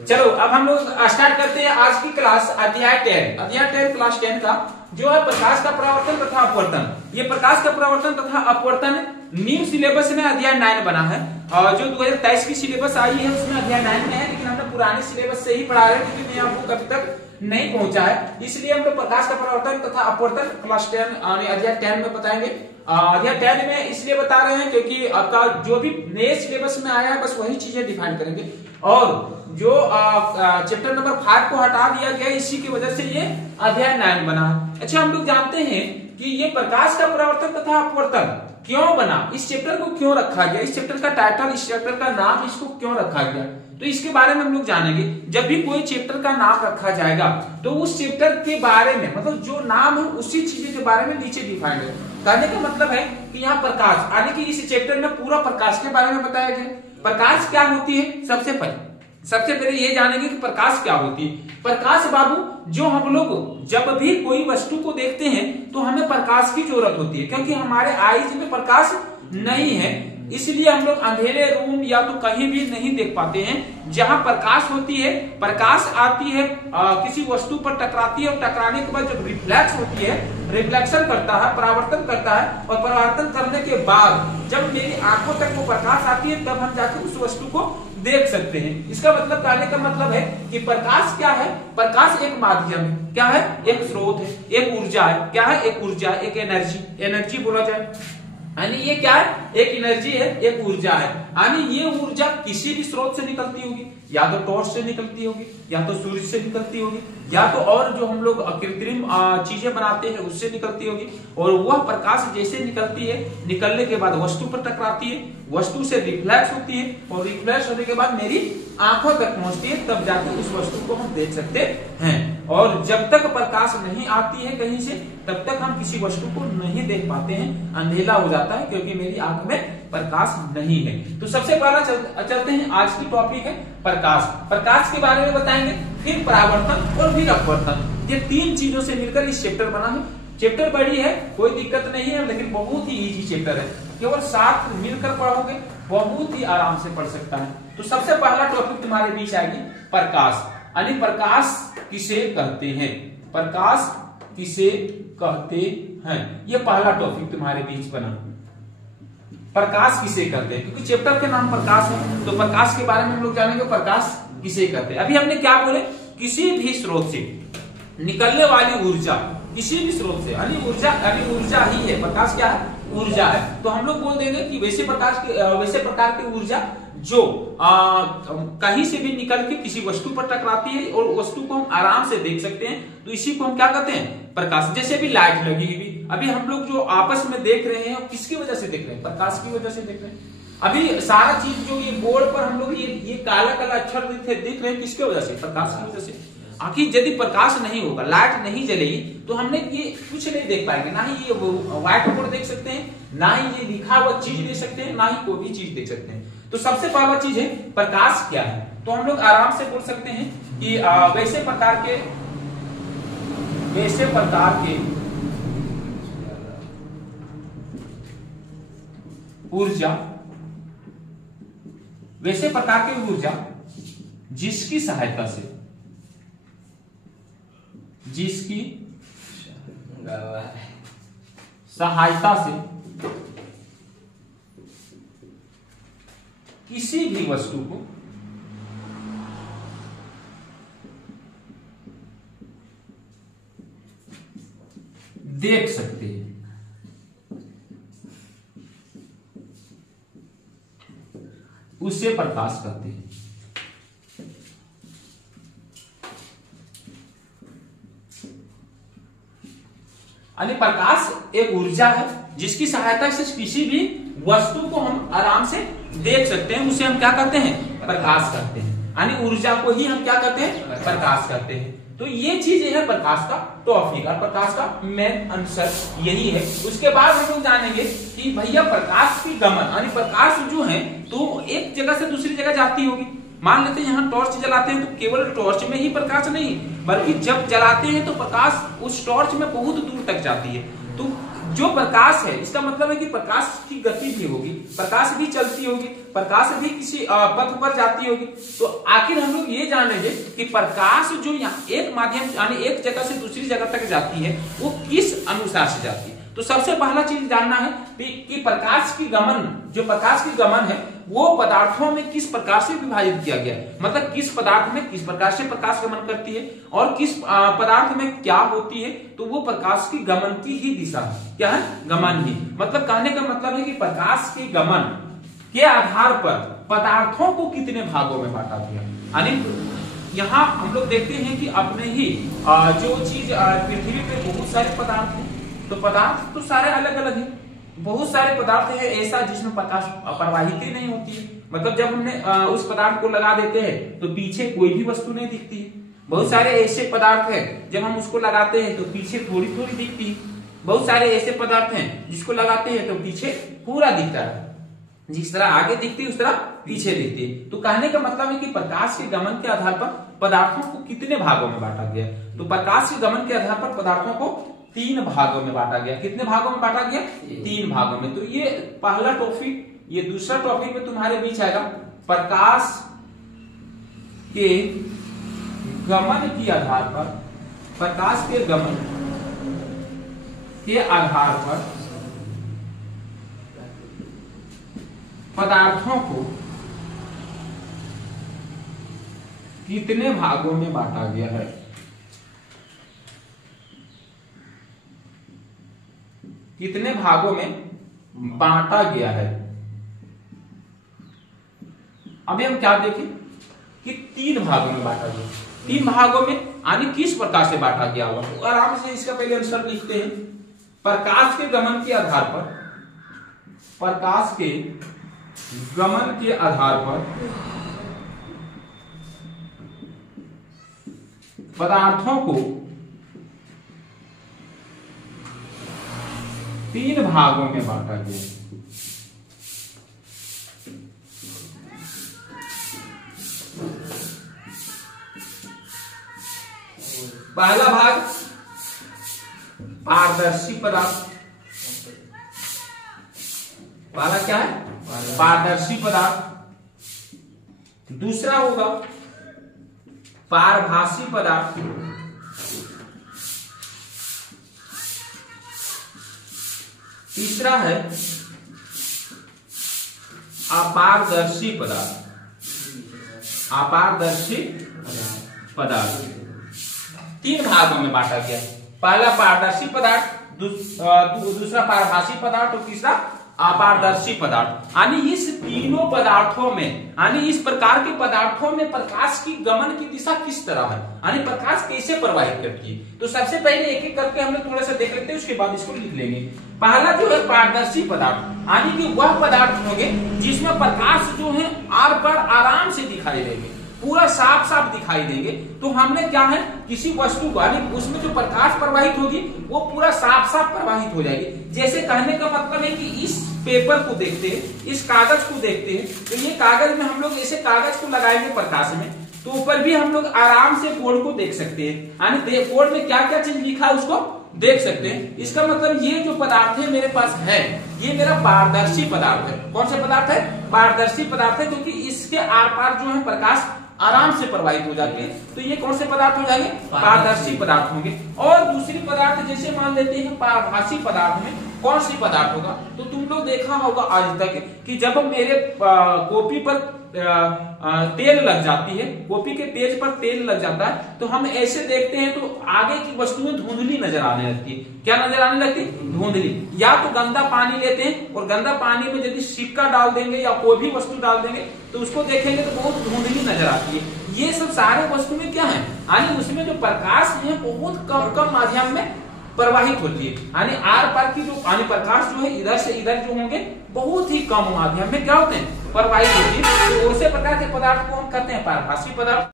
चलो अब हम लोग स्टार्ट करते हैं आज की क्लास अध्याय 10 क्लास 10 का जो है प्रकाश का परावर्तन तथा अपवर्तन। ये प्रकाश का परावर्तन तथा अपवर्तन न्यू सिलेबस में अध्याय 9 बना है और जो 2023 की सिलेबस आई है उसमें अध्याय 9 में है, लेकिन हमने पुराने सिलेबस से ही पढ़ा रहे हैं क्योंकि नया बुक अभी तक नहीं पहुंचा है, इसलिए हम लोग प्रकाश का परावर्तन तथा अपवर्तन क्लास 10 अध्याय 10 में बताएंगे। अध्याय 10 में इसलिए बता रहे हैं क्योंकि आपका जो भी नए सिलेबस में आया है बस वही चीजें डिफाइन करेंगे और जो चैप्टर नंबर 5 को हटा दिया गया इसी की वजह से ये अध्याय 9 बना। अच्छा, हम लोग जानते हैं कि ये प्रकाश का परावर्तन तथा अपवर्तन क्यों बना, इस चैप्टर को क्यों रखा गया, इस चैप्टर का टाइटल, इस चैप्टर का नाम इसको क्यों रखा गया, तो इसके बारे में हम लोग जानेंगे। जब भी कोई चैप्टर का नाम रखा जाएगा तो उस चैप्टर के बारे में मतलब जो नाम है उसी चीज के बारे में नीचे डिफाइंड है। कहने का मतलब है कि यहाँ प्रकाश यानी कि इस चैप्टर में पूरा प्रकाश के बारे में बताया गया। प्रकाश क्या होती है, सबसे पहले ये जानेंगे कि प्रकाश क्या होती है। प्रकाश बाबू, जो हम लोग जब भी कोई वस्तु को देखते हैं तो हमें प्रकाश की जरूरत होती है क्योंकि हमारे आईज में प्रकाश नहीं है, इसलिए हम लोग अंधेरे रूम या तो कहीं भी नहीं देख पाते हैं। जहां प्रकाश होती है, प्रकाश आती है किसी वस्तु पर टकराती है और टकराने के बाद जब रिफ्लेक्स होती है, रिफ्लेक्शन करता है, परावर्तन करता है और परावर्तन करने के बाद जब मेरी आंखों तक वो प्रकाश आती है तब हम जाके उस वस्तु को देख सकते हैं। इसका मतलब कहने का मतलब है कि प्रकाश क्या है, प्रकाश एक माध्यम है, क्या है, एक स्रोत है, एक ऊर्जा है, क्या है, एक ऊर्जा, एक एनर्जी बोला जाए, यानी ये क्या है, एक एनर्जी है, एक ऊर्जा है। यानी ये ऊर्जा किसी भी स्रोत से निकलती होगी, या तो टॉर्च से निकलती होगी, या तो सूर्य से निकलती होगी, या तो और जो हम लोग कृत्रिम चीजें बनाते हैं उससे निकलती होगी। और वह प्रकाश जैसे निकलती है, निकलने के बाद वस्तु पर टकराती है, वस्तु से रिफ्लेक्स होती है और रिफ्लेक्स होने के बाद मेरी आंखों तक पहुंचती है, तब जाकर उस वस्तु को हम देख सकते हैं। और जब तक प्रकाश नहीं आती है कहीं से तब तक हम किसी वस्तु को नहीं देख पाते हैं, अंधेला हो जाता है क्योंकि मेरी आंख में प्रकाश नहीं है। तो सबसे पहला चलते हैं, आज की टॉपिक है प्रकाश के बारे में बताएंगे, फिर परावर्तन और फिर अपवर्तन। ये तीन चीजों से मिलकर इस चैप्टर बना है। चैप्टर बड़ी है, कोई दिक्कत नहीं है, लेकिन बहुत ही इजी चैप्टर है, केवल साथ मिलकर पढ़ोगे बहुत ही आराम से पढ़ सकता है। तो सबसे पहला टॉपिक तुम्हारे बीच आएगी प्रकाश, यानी प्रकाश किसे कहते हैं, प्रकाश किसे कहते हैं, ये पहला टॉपिक तुम्हारे बीच बना। प्रकाश किसे कहते हैं, क्योंकि चैप्टर के नाम प्रकाश है तो प्रकाश के बारे में हम लोग जानेंगे प्रकाश किसे कहते हैं। अभी हमने क्या बोले, किसी भी स्रोत से निकलने वाली ऊर्जा, किसी भी स्रोत से, यानी ऊर्जा ही है, प्रकाश क्या है, ऊर्जा है। तो हम लोग बोल देंगे कि वैसे प्रकार की ऊर्जा जो कहीं से भी निकल के किसी वस्तु पर टकराती है और वस्तु को हम आराम से देख सकते हैं, तो इसी को हम क्या कहते हैं, प्रकाश। जैसे भी लाइट लगी हुई, अभी हम लोग जो आपस में देख रहे हैं किसकी वजह से देख रहे हैं, प्रकाश की वजह से देख रहे हैं। अभी सारा चीज जो ये बोर्ड पर हम लोग ये काला काला अक्षर देख रहे हैं किसके वजह से, प्रकाश की वजह से। आखिर यदि प्रकाश नहीं होगा, लाइट नहीं जलेगी तो हमने ये कुछ नहीं देख पाएंगे, ना ही ये व्हाइट बोर्ड देख सकते हैं, ना ही ये लिखा हुआ चीज देख सकते हैं, ना ही कोई भी चीज देख सकते हैं। तो सबसे पहला चीज है प्रकाश क्या है, तो हम लोग आराम से बोल सकते हैं कि वैसे प्रकार के ऊर्जा, वैसे प्रकार की ऊर्जा जिसकी सहायता से किसी भी वस्तु को देख सकते हैं, उसे प्रकाश कहते हैं। यानी प्रकाश एक ऊर्जा है जिसकी सहायता से किसी भी वस्तु को हम आराम से देख सकते हैं, उसे हम क्या कहते हैं, प्रकाश कहते हैं। यानी ऊर्जा को ही हम क्या कहते हैं, प्रकाश कहते हैं। तो ये चीज है प्रकाश का टॉपिक और प्रकाश का मेन आंसर यही है। उसके बाद हम लोग जानेंगे कि भैया प्रकाश की गमन, यानी प्रकाश जो है तो एक जगह से दूसरी जगह जाती होगी। मान लेते हैं यहाँ टॉर्च जलाते हैं तो केवल टॉर्च में ही प्रकाश नहीं, बल्कि जब जलाते हैं तो प्रकाश उस टॉर्च में बहुत दूर तक जाती है। तो जो प्रकाश है, इसका मतलब है कि प्रकाश की गति भी होगी, प्रकाश भी चलती होगी, प्रकाश भी किसी पथ पर जाती होगी। तो आखिर हम लोग ये जान रहे हैं कि प्रकाश जो यहाँ एक माध्यम यानी एक जगह से दूसरी जगह तक जाती है वो किस अनुसार से जाती है। तो सबसे पहला चीज जानना है कि प्रकाश की गमन, जो प्रकाश की गमन है वो पदार्थों में किस प्रकार से विभाजित किया गया है, मतलब किस पदार्थ में किस प्रकार से प्रकाश गमन करती है और किस पदार्थ में क्या होती है। तो वो प्रकाश की गमन की ही दिशा क्या है, गमन ही। मतलब कहने का मतलब है कि प्रकाश के गमन के आधार पर पदार्थों को कितने भागों में बांटा गया। यानी यहाँ हम लोग देखते हैं कि अपने ही जो चीज पृथ्वी पे बहुत सारे पदार्थ हैं, तो पदार्थ तो सारे अलग अलग हैं। बहुत सारे पदार्थ है ऐसा जिसमें प्रकाश प्रवाहित ही नहीं होती है, मतलब जब हमने उस पदार्थ को लगा देते हैं तो पीछे कोई भी वस्तु नहीं दिखती है। बहुत सारे ऐसे पदार्थ हैं जब हम उसको लगाते हैं तो पीछे थोड़ी थोड़ी दिखती है। बहुत सारे ऐसे पदार्थ हैं जिसको लगाते हैं तो पीछे पूरा दिखता है, जिस तरह आगे दिखती है उस तरह पीछे दिखती है। तो कहने का मतलब है कि प्रकाश के गमन के आधार पर पदार्थों को कितने भागों में बांटा गया। तो प्रकाश के गमन के आधार पर पदार्थों को 3 भागों में बांटा गया। कितने भागों में बांटा गया, 3 भागों में। तो ये पहला टॉपिक, ये दूसरा टॉपिक में तुम्हारे बीच आएगा प्रकाश के गमन के आधार पर, प्रकाश के गमन के आधार पर पदार्थों को कितने भागों में बांटा गया है। कितने भागों में बांटा गया है। अभी हम क्या देखें कि 3 भागों में बांटा गया। 3 भागों में यानी किस प्रकार से बांटा गया होगा। तो आराम से इसका पहले आंसर लिखते हैं। प्रकाश के गमन के आधार पर, प्रकाश के गमन के आधार पर पदार्थों को 3 भागों में बांटा गया। पहला भाग पारदर्शी पदार्थ। पहला क्या है, पारदर्शी पदार्थ। दूसरा होगा पारभासी पदार्थ। तीसरा है अपारदर्शी पदार्थ। अपारदर्शी पदार्थ 3 भागों में बांटा गया। पहला पारदर्शी पदार्थ, दूसरा पारभासी पदार्थ और तीसरा अपारदर्शी पदार्थ। यानी इस तीनों पदार्थों में, यानी इस प्रकार के पदार्थों में प्रकाश की गमन की दिशा किस तरह है, यानी प्रकाश कैसे प्रवाहित करती है। तो सबसे पहले एक एक करके हम लोग थोड़ा सा देख लेते हैं, उसके बाद इसको लिख लेंगे। पहला जो है पारदर्शी पदार्थ, यानी कि वह पदार्थ होंगे जिसमें प्रकाश जो है आर पार आराम से दिखाई देंगे, पूरा साफ साफ दिखाई देंगे। तो हमने क्या है, किसी वस्तु को यानी उसमें जो प्रकाश प्रवाहित होगी वो पूरा साफ साफ प्रवाहित हो जाएगी। जैसे कहने का मतलब है कि इस पेपर को देखते हैं, इस कागज को देखते हैं, तो ये कागज में हम लोग ऐसे कागज को लगाएंगे प्रकाश में, तो ऊपर भी हम लोग आराम से बोर्ड को देख सकते हैं, यानी बोर्ड में क्या क्या चीज लिखा है उसको देख सकते हैं। इसका मतलब ये जो पदार्थ है मेरे पास है, ये मेरा पारदर्शी पदार्थ है। कौन सा पदार्थ है, पारदर्शी पदार्थ है, क्योंकि इसके आर पार जो है प्रकाश आराम से प्रवाहित हो जाती है। तो ये कौन से पदार्थ हो जाएंगे, पारदर्शी पदार्थ होंगे। और दूसरी पदार्थ जैसे मान लेते हैं पारभासी पदार्थ में कौन सी पदार्थ होगा। तो तुम लोग देखा होगा आज तक कि जब मेरे कॉपी पर तेल लग जाती है, कॉपी के पेज पर तेल लग जाता है, तो हम ऐसे देखते हैं तो आगे की वस्तुएं धुंधली नजर आने लगती है। क्या नजर आने लगती है, धुंधली। या तो गंदा पानी लेते हैं और गंदा पानी में यदि सिक्का डाल देंगे या कोई भी वस्तु डाल देंगे तो उसको देखेंगे तो बहुत धुंधली नजर आती है। ये सब सारे वस्तु में क्या है, यानी उसमें जो प्रकाश है बहुत कम कम माध्यम में प्रवाहित होती है। यानी आर पार की जो यानी प्रकाश जो है इधर से इधर जो होंगे बहुत ही कम माध्यम में क्या होते हैं, प्रवाहित होती है। तो ऐसे प्रकार के पदार्थ को हम कहते हैं पारभासी पदार्थ।